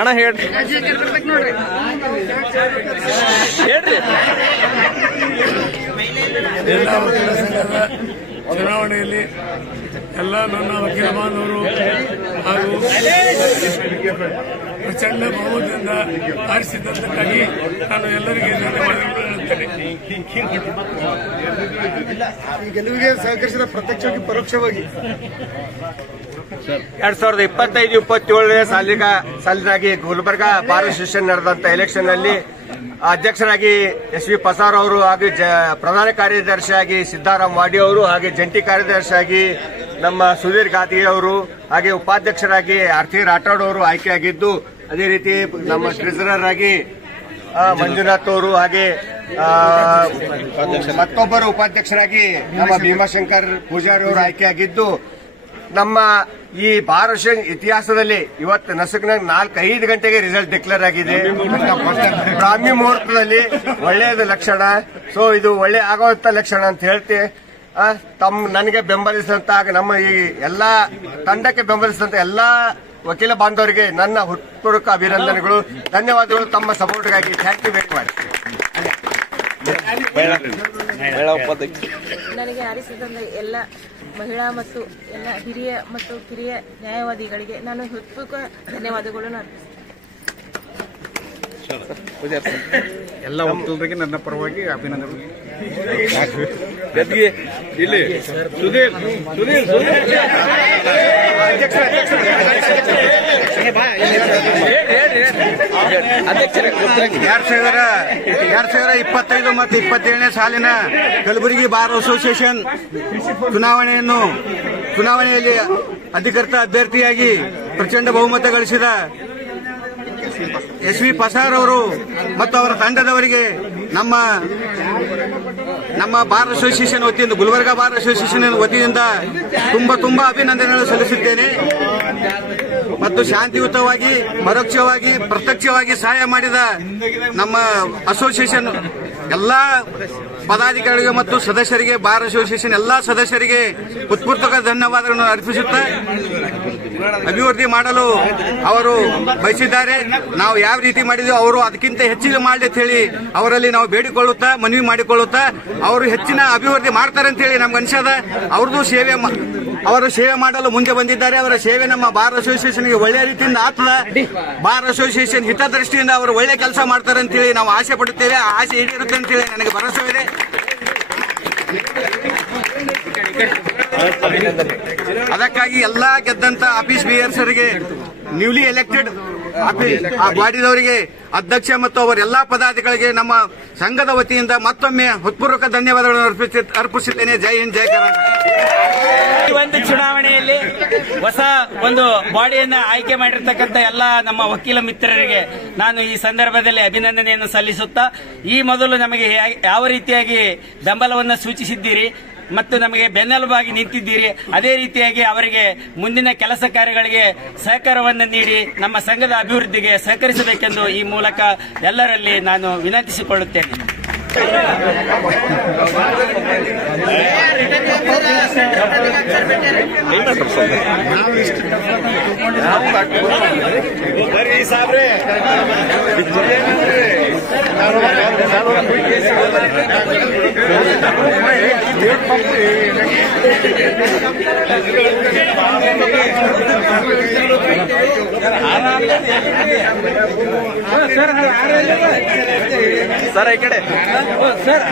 ಅಣ್ಣ ಹೇಳ್ರಿ ಹೇಳ್ರಿ. ಜಿಲ್ಲಾ ವಕೀಲ ಸಂಘದ ಚುನಾವಣೆಯಲ್ಲಿ ಎಲ್ಲ ನನ್ನ ವಕೀಲ ಬಾಂಧವರು ಹಾಗೂ ಪ್ರಚಂಡ ಬಹುಮತದಿಂದ ಆರಿಸಿದ್ದಕ್ಕಾಗಿ ನಾನು ಎಲ್ಲರಿಗೆ ಧನ್ಯವಾದಗಳು ಹೇಳುತ್ತೇನೆ. ಈ ಗೆಲುವಿಗೆ ಸಹಕರಿಸಿದ ಪ್ರತ್ಯಕ್ಷವಾಗಿ ಪರೋಕ್ಷವಾಗಿ 2025-27 ಸಾಲಿನಾಗಿ ಗುಲ್ಬರ್ಗಾ ಬಾರ್ ಅಸೋಸಿಯೇಷನ್ ನಡೆದಂತ ಎಲೆಕ್ಷನ್ ನಲ್ಲಿ ಅಧ್ಯಕ್ಷರಾಗಿ SV ಪಸಾರ್ ಅವರು ಹಾಗೂ ಪ್ರಧಾನ ಕಾರ್ಯದರ್ಶಿಯಾಗಿ ಸಿದ್ದಾರಾಮ್ ವಾಡಿ ಅವರು ಹಾಗೆ ಜಂಟಿ ಕಾರ್ಯದರ್ಶಿಯಾಗಿ ನಮ್ಮ ಸುಧೀರ್ ಗಾದಿಗೆ ಅವರು ಹಾಗೆ ಉಪಾಧ್ಯಕ್ಷರಾಗಿ ಆರ್ತಿ ರಾಠೋಡ್ ಅವರು ಆಯ್ಕೆಯಾಗಿದ್ದು, ಅದೇ ರೀತಿ ನಮ್ಮ ಟ್ರೆಜರರ್ ಆಗಿ ಮಂಜುನಾಥ್ ಅವರು ಹಾಗೆ ಮತ್ತೊಬ್ಬರು ಉಪಾಧ್ಯಕ್ಷರಾಗಿ ನಮ್ಮ ಭೀಮಾಶಂಕರ್ ಪೂಜಾರಿ ಅವರು ಆಯ್ಕೆಯಾಗಿದ್ದು, ನಮ್ಮ ಈ ಬಾರ್ ಅಸೋಸಿಯೇಷನ್ ಇತಿಹಾಸದಲ್ಲಿ ಇವತ್ತು ನಸುಕಿನ 4-5 ಗಂಟೆಗೆ ರಿಸಲ್ಟ್ ಡಿಕ್ಲೇರ್ ಆಗಿದೆ. ಬ್ರಾಹ್ಮಿ ಮುಹೂರ್ತದಲ್ಲಿ ಒಳ್ಳೆಯದು ಲಕ್ಷಣ. ಸೊ ಇದು ಒಳ್ಳೆ ಆಗುವಂತ ಲಕ್ಷಣ ಅಂತ ಹೇಳ್ತಿ. ನನಗೆ ಬೆಂಬಲಿಸಿದಂತ ನಮ್ಮ ಈ ಎಲ್ಲಾ ತಂಡಕ್ಕೆ ಬೆಂಬಲಿಸಿದಂತ ಎಲ್ಲಾ ವಕೀಲ ಬಾಂಧವರಿಗೆ ನನ್ನ ಹೃತ್ಪೂರ್ವಕ ಅಭಿನಂದನೆಗಳು, ಧನ್ಯವಾದಗಳು. ತಮ್ಮ ಸಪೋರ್ಟ್ಗಾಗಿ ಥ್ಯಾಂಕ್ ಯು ವೆರಿ ಮಚ್. ನನಗೆ ಆರಿಸಿದ ಎಲ್ಲ ಮಹಿಳಾ ಮತ್ತು ಎಲ್ಲ ಹಿರಿಯ ಮತ್ತು ಕಿರಿಯ ನ್ಯಾಯವಾದಿಗಳಿಗೆ ನಾನು ಹೃತ್ಪೂರ್ವಕ ಧನ್ಯವಾದಗಳನ್ನು ಅರ್ಪಿಸುತ್ತೇನೆ. ಎಲ್ಲ ವಕೀಲರಿಗೆ ನನ್ನ ಪರವಾಗಿ ಅಭಿನಂದನೆಗಳು. ಸುಧೀರ್ 2025 ಮತ್ತು 27ನೇ ಸಾಲಿನ ಕಲಬುರಗಿ ಬಾರ್ ಅಸೋಸಿಯೇಷನ್ ಚುನಾವಣೆಯಲ್ಲಿ ಅಧಿಕೃತ ಅಭ್ಯರ್ಥಿಯಾಗಿ ಪ್ರಚಂಡ ಬಹುಮತ ಗಳಿಸಿದ SV ಪಸಾರ್ ಅವರು ಮತ್ತು ಅವರ ತಂಡದವರಿಗೆ ನಮ್ಮ ಬಾರ್ ಅಸೋಸಿಯೇಷನ್ ವತಿಯಿಂದ, ಗುಲ್ಬರ್ಗಾ ಬಾರ್ ಅಸೋಸಿಯೇಷನ್ ವತಿಯಿಂದ ತುಂಬಾ ಅಭಿನಂದನೆಗಳು ಸಲ್ಲಿಸುತ್ತೇನೆ. ಮತ್ತು ಶಾಂತಿಯುತವಾಗಿ, ಪರೋಕ್ಷವಾಗಿ, ಪ್ರತ್ಯಕ್ಷವಾಗಿ ಸಹಾಯ ಮಾಡಿದ ನಮ್ಮ ಅಸೋಸಿಯೇಷನ್ ಎಲ್ಲಾ ಪದಾಧಿಕಾರಿಗಳಿಗೆ ಮತ್ತು ಸದಸ್ಯರಿಗೆ, ಬಾರ್ ಅಸೋಸಿಯೇಷನ್ ಎಲ್ಲಾ ಸದಸ್ಯರಿಗೆ ಹೃತ್ಪೂರ್ವಕ ಧನ್ಯವಾದಗಳನ್ನು ಅರ್ಪಿಸುತ್ತಾ, ಅಭಿವೃದ್ಧಿ ಮಾಡಲು ಅವರು ಬಯಸಿದ್ದಾರೆ. ನಾವು ಯಾವ ರೀತಿ ಮಾಡಿದೆವು ಅವರು ಅದಕ್ಕಿಂತ ಹೆಚ್ಚಿನ ಮಾಡಲಿ ಅಂತ ಹೇಳಿ ಅವರಲ್ಲಿ ನಾವು ಬೇಡಿಕೊಳ್ಳುತ್ತಾ, ಮನವಿ ಮಾಡಿಕೊಳ್ಳುತ್ತಾ, ಅವರು ಹೆಚ್ಚಿನ ಅಭಿವೃದ್ಧಿ ಮಾಡ್ತಾರೆ ಅಂತ ಹೇಳಿ ನಮ್ಗೆ ಅನ್ಸದ. ಅವರು ಸೇವೆ ಮಾಡಲು ಮುಂದೆ ಬಂದಿದ್ದಾರೆ. ಅವರ ಸೇವೆ ನಮ್ಮ ಬಾರ್ ಅಸೋಸಿಯೇಷನ್ಗೆ ಒಳ್ಳೆಯ ರೀತಿಯಿಂದ ಆಗ್ತದ. ಬಾರ್ ಅಸೋಸಿಯೇಷನ್ ಹಿತದೃಷ್ಟಿಯಿಂದ ಅವರು ಒಳ್ಳೆ ಕೆಲಸ ಮಾಡ್ತಾರೆ ಅಂತ ಹೇಳಿ ನಾವು ಆಸೆ ಪಡುತ್ತೇವೆ. ಆ ಆಸೆ ಈಡೇರುತ್ತೆ ಅಂತ ಹೇಳಿ ನನಗೆ ಭರವಸೆ ಇದೆ. ಅದಕ್ಕಾಗಿ ಎಲ್ಲಾ ಗೆದ್ದಂತ ಆಫೀಸ್ ಬೇಯರ್ಸರಿಗೆ, ನ್ಯೂಲಿ ಎಲೆಕ್ಟೆಡ್ ಬಾಡಿದವರಿಗೆ, ಅಧ್ಯಕ್ಷ ಮತ್ತು ಅವರ ಎಲ್ಲಾ ಪದಾಧಿಕಾರಿಗಳಿಗೆ ನಮ್ಮ ಸಂಘದ ವತಿಯಿಂದ ಮತ್ತೊಮ್ಮೆ ಹೃತ್ಪೂರ್ವಕ ಧನ್ಯವಾದಗಳನ್ನು ಅರ್ಪಿಸುತ್ತೇನೆ. ಜೈ ಹಿಂದ್, ಜೈ ಕರ್ನಾಟಕ. ಈ ಒಂದು ಚುನಾವಣೆಯಲ್ಲಿ ಹೊಸ ಒಂದು ಬಾಡಿಯನ್ನ ಆಯ್ಕೆ ಮಾಡಿರ್ತಕ್ಕಂಥ ಎಲ್ಲ ನಮ್ಮ ವಕೀಲ ಮಿತ್ರರಿಗೆ ನಾನು ಈ ಸಂದರ್ಭದಲ್ಲಿ ಅಭಿನಂದನೆಯನ್ನು ಸಲ್ಲಿಸುತ್ತಾ, ಈ ಮೊದಲು ನಮಗೆ ಯಾವ ರೀತಿಯಾಗಿ ಬೆಂಬಲವನ್ನು ಸೂಚಿಸಿದ್ದೀರಿ ಮತ್ತು ನಮಗೆ ಬೆನ್ನೆಲುಬಾಗಿ ನಿಂತಿದ್ದೀರಿ, ಅದೇ ರೀತಿಯಾಗಿ ಅವರಿಗೆ ಮುಂದಿನ ಕೆಲಸ ಕಾರ್ಯಗಳಿಗೆ ಸಹಕಾರವನ್ನು ನೀಡಿ ನಮ್ಮ ಸಂಘದ ಅಭಿವೃದ್ಧಿಗೆ ಸಹಕರಿಸಬೇಕೆಂದು ಈ ಮೂಲಕ ಎಲ್ಲರಲ್ಲಿ ನಾನು ವಿನಂತಿಸಿಕೊಳ್ಳುತ್ತೇನೆ. ಸರ್ ಈ ಕಡೆ ಸರ್